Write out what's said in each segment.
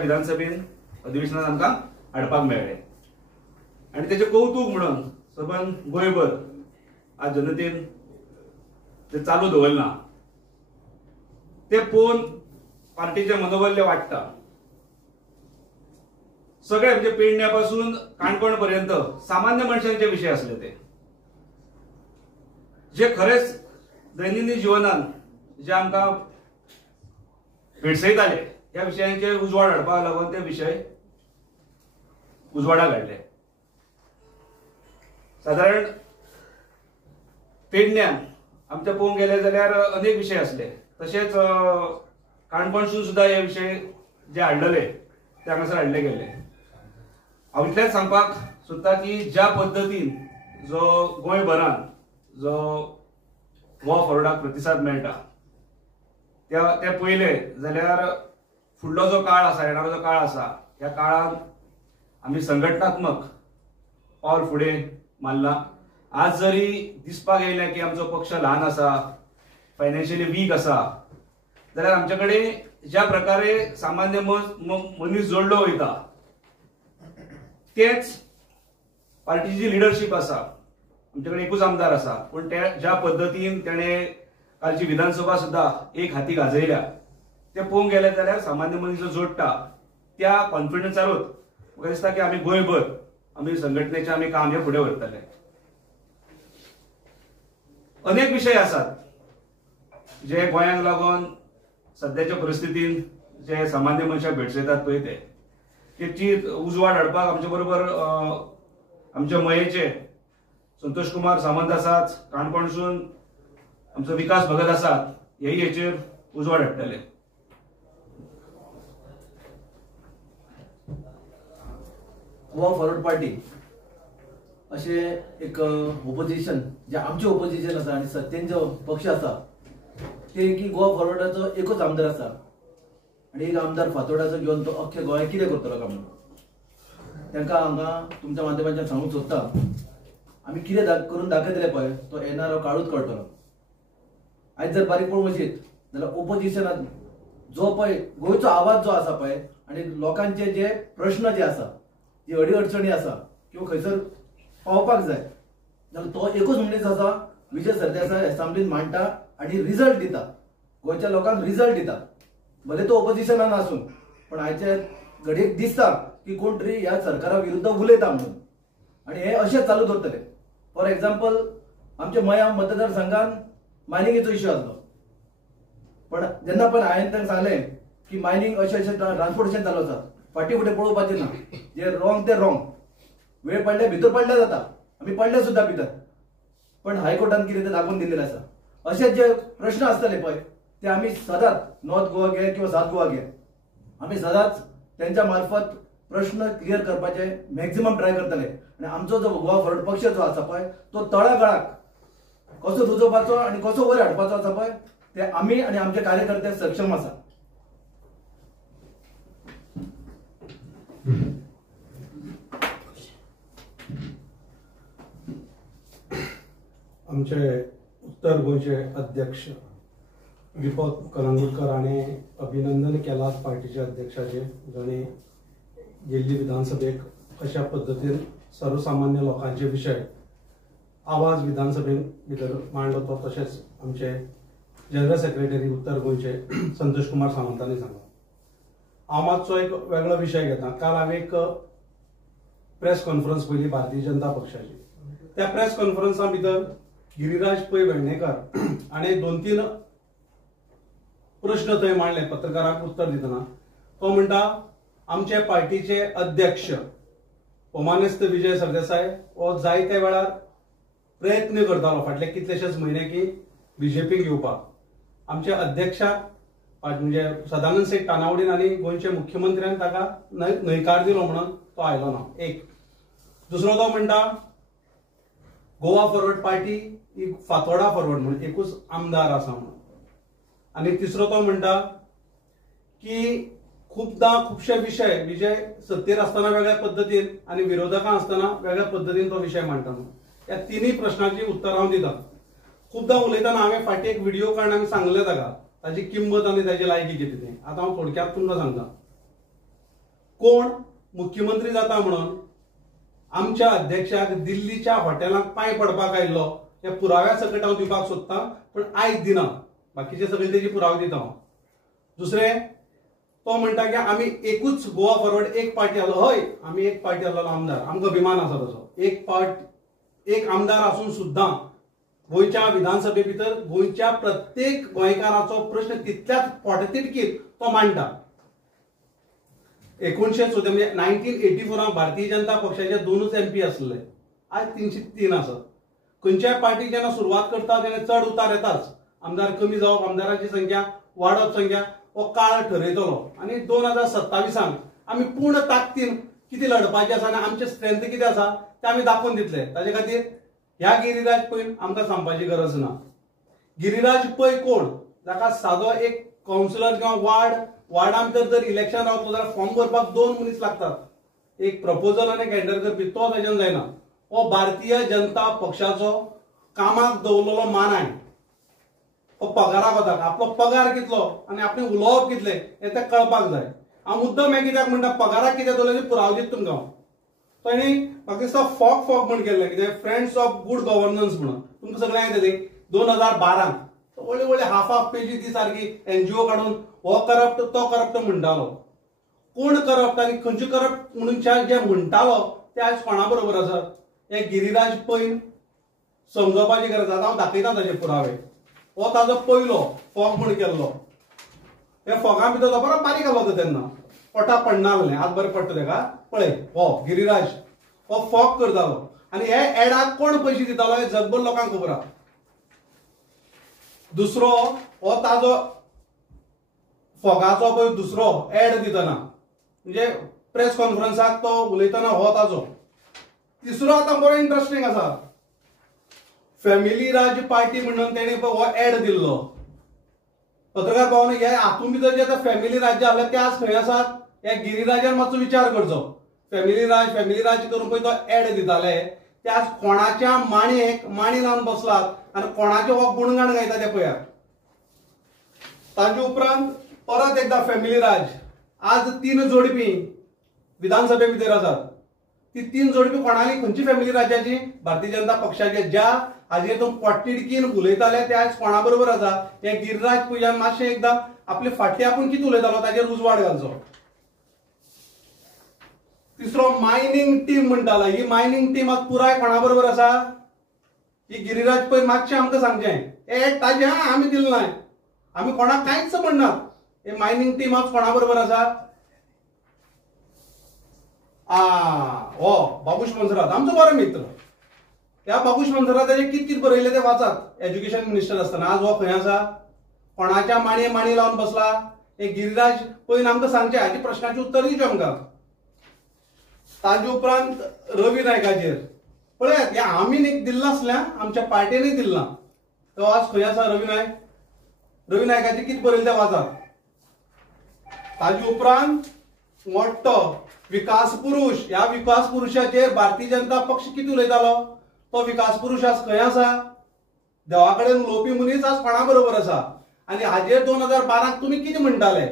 विधानसभेन अधिवेशनात आमकां हाडपाक मेळ्ळे आणि त्याचे कौतुक म्हणून सबन गोंयभर आज जनतेन ते चालू दवरना ते पळोवन पार्टीचे मनोबल्य वाडटा। सगळे म्हणजे पेडण्यापासून काणकोण पर्यंत सामान्य मनशांचे विषय असले ते जे खरेच दैनंदिन जीवनात जे आमकां भेडसयताले या विषयांचे उजवाड हाडपाक लागून ते विषय उजवाडाक हाडले। साधारण पेडण्यान आमच्या पळोवंक गेले जाल्यार अनेक विषय असले, तशेंच काणकोणसून सुद्धा हे विषय जे हाडलेले ते हांगासर हाडले गेले। हांव इतलेंच सांगपाक सोदता की ज्या पद्दतीन जो गोंयभरान जो गोवा फॉरवर्डाक प्रतिसाद मेळटा ते पळयले जाल्यार फुडलो जो काळ आसा, येणारो जो काळ आसा, ह्या काळात आमी संघटनात्मक पावल फुडें मारला। आज जरी दिसपाक येयलें की आमचो पक्ष ल्हान आसा, फायनान्शियली वीक आसा, जाल्यार आमचे कडेन ज्या प्रकारे सामान्य मनीस जोडलो वयता तेच पार्टीची जी लिडरशीप आसा, आमचे कडेन एकूच आमदार आसा, पूण ज्या पद्दतीन तेणे कालची विधानसभा सुद्धा एक हाती गाजयल्या ते पळोवंक गेले जाल्यार सामान्य मनीस जो जोडटा त्या कॉन्फिडन्सारूच म्हाका दिसता की आमी गोंयभर आमी संघटनेचे आमी काम हे फुडें व्हरतले। अनेक विषय आसात जे गोंयांक लागून सध्याच्या परिस्थितीन जे सामान्य मनशाक भेडसयतात पळय तेची उजवाड हाडपाक आमचे बरोबर आमचे मयेचे संतोष कुमार सामंत आसात, काणकोणसून आमचो विकास भगत आसात, हेय हेचेर उजवाड हाडटले। गोवा फॉरवर्ड पार्टी असे एक ओपोजिशन जे आमचे ओपोजिशन आसा आणि सत्तेन जो पक्ष आसा ते की गोवा फॉरवर्डाचो एकूच आमदार आसा आणि एक आमदार फातोर्डाचो घेवन तो अख्ख्या गोंयाक कितें करतलो काय म्हणून तांकां हांगा तुमच्या माध्यमांतल्यान सांगूंक सोदता, आमी कितें करून दाखयतले पळय तो येणारो काळूच कळटलो। आयज जर बारीक पळोवंक वचीत जाल्यार ओपोजिशनात जो पळय गोंयचो आवाज जो आसा पळय आनी लोकांचे जे प्रश्न जे आसा, जी अडी अडचणी आसा किंवा खंयसर पावपाक जाय जाल्यार तो एकूच मनीस आसा, विजय सरदेसाय असेंब्लीन मांडटा आणि रिजल्ट दिता, गोंयच्या लोकांक रिजल्ट दिता। भले तो ओपोजिशनान आसूं पण आयच्या घडयेक दिसता की कोण तरी ह्या सरकारा विरुद्ध उलयता म्हणून आणि हे अशेंच चालू दवरतले। फॉर एक्झाम्पल आमच्या मया मतदारसंघात मायनिंगेचो इश्यू आसलो, पण जेन्ना पण हांवें तांकां सांगलें की मायनिंग अशें ट्रान्सपोर्टेशन चालू आसा, फाटी फुडें पळोवपाचें ना, जे रॉंग ते रॉंग, वेळ पडले भितर पडले जाता, आमी पडले सुद्धा भितर, पण हायकोर्टान कितें ते दाखोवन दिलेलें आसा। असे जे प्रश्न आसतले पळय ते आमी सदांच नॉर्थ गोवा घे किंवा साउथ गोवा घे, आमी सदांच त्यांच्या मार्फत प्रश्न क्लियर करपाचे मॅक्झिमम ट्राय करतले आणि आमचो जो गोवा फॉरवर्ड पक्ष जो आसा पळय तो तळागाळाक कसो रुजोवपाचो आणि कसो वयर हाडपाचो आसा पळय ते आमी आणि आमचे कार्यकर्ते सक्षम आसा। आमचे उत्तर गोंयचे अध्यक्ष दीपक कलंगूटकर हांणी अभिनंदन केला पार्टीच्या अध्यक्षाचे, जाणे गेल्ली विधानसभेक अशा पद्दतीन सर्वसामान्य लोकांचे विषय आवाज विधानसभेन भितर मांडलो तो, तशेंच आमचे जनरल सेक्रेटरी उत्तर गोंयचे संतोष कुमार सामंतांनी सांगला। हांव मातसो एक वेगळो विशय घेता। काल हांवें एक प्रेस कॉन्फरन्स पयली भारतीय जनता पक्षाची, त्या प्रेस कॉन्फरन्सा भितर गिरीराज पै वेर्णेकर हाणें 2-3 प्रश्न थंय मांडले पत्रकारांक उत्तर दितना। तो म्हणटा आमचे पार्टीचे अध्यक्ष ओमानेस्त विजय सरदेसाय हो जायत्या वेळार प्रयत्न करतालो फाटले कितलेशेच म्हयने की बीजेपीक येवपाक। आमच्या अध्यक्षाक म्हणजे सदानंद शेख तानावडीन आनी गोंयचे मुख्यमंत्र्यान ताका न्हयकार दिलो म्हणून तो आयलो ना। एक दुसरो तो म्हणटा गोवा फॉरवर्ड पार्टी ही फातोर्डा फॉरवर्ड म्हणून एकूच आमदार आसा म्हणून, आनी तिसरो तो म्हणटा की खुबशे विषय विजय सत्तेर आसतना वेगळ्या पद्दतीन आणि विरोधकां आसतना वेगळ्या पद्दतीन तो विषय मांडटा म्हणून। ह्या तिनूय प्रश्नांची उत्तर हांव दिता। खुबदां उलयतना हांवें फाटीं एक व्हिडिओ काडून हांवें सांगलें ताका ताची किंमत आनी ताची लायकी कितें तें। आतां हांव थोडक्यात तुमकां सांगता। कोण मुख्यमंत्री जाता म्हणून आमच्या अध्यक्षाक दिल्लीच्या हॉटेलांत पांय पडपाक आयिल्लो हे पुराव्या सकट हांव दिवपाक सोदतां, पण आयज दिना. बाकीचे सगळे तेजे पुरावे दिता हांव. दुसरें, तो म्हणटा की आमी एकूच गोवा फॉरवर्ड एक पार्टी आहलो. हय, आमी एक पार्टी आहलो आमदार, आमकां अभिमान आसा तसो. एक आमदार आसून सुद्दां गोंयच्या विधानसभे भितर गोंयच्या प्रत्येक गोंयकाराचो प्रश्न तितल्याच पोटतिडकीत तो मांडटा. 1974 म्हणजे 1984 भारतीय जनता पक्षाचे 2च MP आसले, आज 303 आसात. खंयच्याय पार्टी जेन्ना सुरवात करता तेन्ना चढ उतार येताच. आमदार कमी जावप, आमदारांची संख्या वाडप, संख्या हो काळ ठरयतलो. आनी 2027 आमी पूर्ण ताकदीन कितें लढपाचें आसा आनी आमचें स्ट्रेंथ कितें आसा तें आमी दाखोवन दितले. ताजे खातीर ह्या गिरिराज पैन आमकां सांगपाची गरज ना. गिरिराज पै कोण? जाका सादो एक कावन्सिलर किंवा वार्डा भितर जर इलेक्शन रावतलो जाल्यार फॉर्म भरपाक 2 मनीस लागतात. एक प्रपोजल आनी एक हँडल करपी, तो ताच्यान जायना. हो भारतीय जनता पक्षाचो कामाक दवरलेलो मानाय. हो पगाराक वता, आपलो पगार कितलो आनी आपणें उलोवप कितलें हें तें कळपाक जाय. हांव मुद्दम हें कित्याक म्हणटा, पगाराक कितें दवरलें पुरावो दिता तुमकां. ताणी म्हाका दिसता फॉक म्हण केल्लें, कितें फ्रेंड्स ऑफ गुड गव्हर्नन्स म्हणून. तुमकां सगळ्यांक येता तें 2012 व्हडले हाफ पेजी ती सारकी NGO काडून हो करप्ट तो करप्ट म्हणटालो. कोण करप्ट आनी खंयचे करप्ट म्हणून जे म्हणटालो ते आज कोणा बरोबर आसात हे गिरिराज पैन समजोवपाची गरज आसा. हांव दाखयतां ताजे पुरावे. हो ताजो पयलो फॉग म्हण केल्लो. हे फॉगा भितर तो बरो बारीक आसलो तेन्ना, पोटा पडना जालें. आज बरें पडटा तेका. पळय, हो गिरिराज हो फॉग करतालो आनी हे एडाक कोण पयशे दितालो हे जगभर लोकांक खबर आहा. दुसरो हो ताजो फोगाचो पळय दुसरो एड दितना, म्हणजे प्रेस कॉन्फरन्साक तो उलयतना हो ताजो. तिसरो आतां बरो इंटरेस्टिंग आसा. फॅमिली राज पार्टी म्हणून तेणी हो एड दिल्लो. पत्रकार भावांनो, हे हातूंत भितर जे फॅमिली राज्य आसले ते आज खंय आसात हे गिरिराजान मातसो विचार करचो. फॅमिली राज करून पळय तो एड दिताले ते आज कोणाच्या माणी लावन बसलात आनी कोणाचे हो गुणगाण गायता ते पळयात. ताजे उपरांत परत एकदा फॅमिली राज. आज 3 जोडपी विधानसभे भितर आसात. ती 3 जोडपी कोणाली? खंयची फॅमिली राज्याची? भारतीय जनता पक्षाचे. ज्या हाजेर तो पोटतिडकीन उलयताले ते आज कोणा बरोबर आसा हे गिरिराज पैन मातशें एकदा आपले फाटले आपूण कितें उलयतालो ताजेर उजवाड घालचो. तिसरो मायनिंग टीम म्हणटाला. ही मायनिंग टीम आज पुराय कोणा बरोबर आसा? ही गिरिराज पैन मातशें आमकां सांगचें. ताजें आमी दिलें नाय, आमी कोणाक कांयच म्हणनात. हे मायनिंग टीम आज कोणा बरोबर आसा? हो बाबूश मनसरात आमचो बरो मित्र. ह्या बाबूश मनसराताचे कितें बरयलें तें वाचात एज्युकेशन मिनिस्टर आसतना. आज हो खंय आसा? कोणाच्या माणी लावन बसला. हे गिरिराज पैन आमकां सांगचें, हाजी प्रश्नाचें उत्तर दिवचें आमकां. ताजे उपरांत रवी नायकाचेर पळयात, हे आमी दिल्लो आसल्यार आमच्या पार्टीनय दिल्ला. तो आज खंय आसा रवी नायक? रवी नायकाचेर कितें बरयलें तें वाचात. ताजे उपरांत मोठो विकास पुरुष. ह्या विकास पुरुषाचेर भारतीय जनता पक्ष कितें उलयतालो? तो विकास पुरुष आज खंय आसा? देवा कडेन उलोवपी मनीस आज कोणा बरोबर आसा? आनी हाजेर 2012 तुमी कितें म्हणटाले?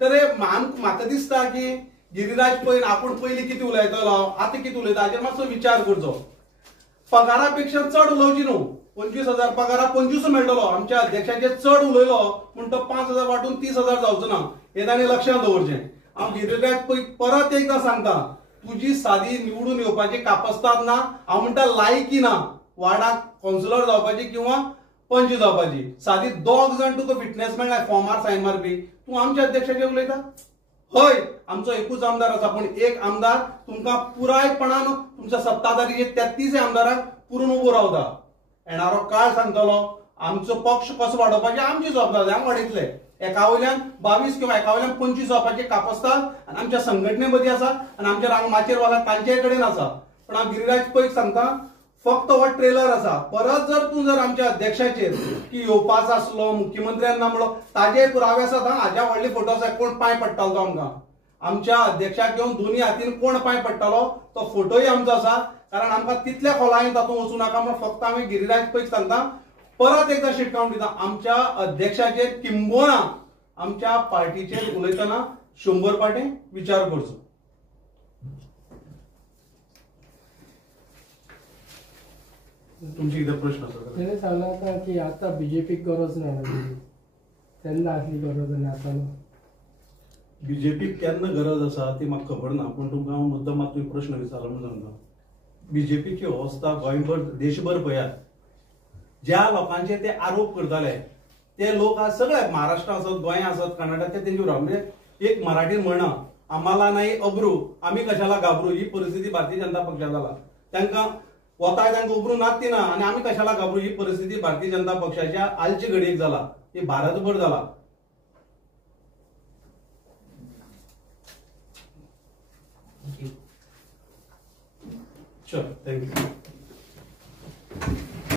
तर म्हाका दिसता की गिरिराज पैन आपूण पयलीं कितें उलयतालो आतां कितें उलयता हाजेर मातसो विचार करचो. पगारा पेक्षा चड उलोवची न्हू. 25,000 पगारा 25 मेळटलो. आमच्या अध्यक्षाचेर चड उलयलो म्हूण तो 5,000 वाटून 30,000 जावचो ना. हे ताणें लक्षांत दवरचें. हांव गिरिराज पैन परत एकदां सांगता, तुजी सादी निवडून येवपाची कापस्ताद ना. हांव म्हणटा लायकी ना वार्डाक कावन्सिलर जावपाची किंवा पंच जावपाची. सादी 2 जाण तुका फिटनेस मेळना फॉर्मार सायन मारपी. तूं आमच्या अध्यक्षाचेर उलयता? हय, आमचो एकूच आमदार आसा, पूण एक आमदार तुमकां पुरायपणान तुमच्या सत्ताधारी 33 आमदाराक पुरून उबो रावता. येणारो काळ सांगतलो आमचो पक्ष कसो वाडोवपाचें आमची जबाबदारी. हांव वाडयतले. एका वयल्यान 22 किंवा एका वयल्यान 25 जावपाचे कापस्ताद आनी आमच्या संघटने मदीं आसा आनी आमच्या रांगमाचेर वाला तांचे कडेन आसा. पण हांव गिरिराज पैक सांगता, फक्त हो ट्रेलर आसा. परत जर आमच्या अध्यक्षाचेर की येवपाचो आसलो मुख्यमंत्र्यान ना म्हणलो ताजे पुरावे आसात. हाज्या व्हडले फोटो आसा कोण पांय पडटालो तो आमकां. आमच्या अध्यक्षाक घेवन दोनी हातीन कोण पांय पडटालो तो फोटोय आमचो आसा. कारण आमकां तितल्या खोलायेन तातूंत वचूं नाका म्हणून फक्त आमी गिरिराज पैक सांगता. परत एकदा शिटकावन दिता, आमच्या अध्यक्षाचेर किंबहुना आमच्या पार्टीचेर उलयतना 100 पाटी विचार करचो. तुमची कितें प्रश्न आसा जाल्यार? तेणे सांगला की आता बीजेपीक गरज ना तेन्ना आसली गरज आनी आतां ना. बीजेपीक केन्ना गरज आसा ती म्हाका खबर ना, पूण तुमकां हांव मुद्दम तुमी प्रश्न विचारलो म्हणून सांगता. बीजेपीची अवस्था गोंयभर देशभर पळयात. ज्या लोकांचे ते आरोप करताले ते लोक आज सगळे महाराष्ट्र आसत, गोंय आसत, कर्नाटक ते तेंचे म्हणजे एक मराठीन म्हणा आम्हाला नाही अब्रू, आम्ही कशाला घाबरू, ही परिस्थिती भारतीय जनता पक्षात जाला. तांकां वता तांकां उबरू नात ती ना आनी आमी कशाला घाबरू, ही परिस्थिती भारतीय जनता पक्षाच्या आजचे घडयेक जाला, ही भारतभर जाला. चल थँक्यू.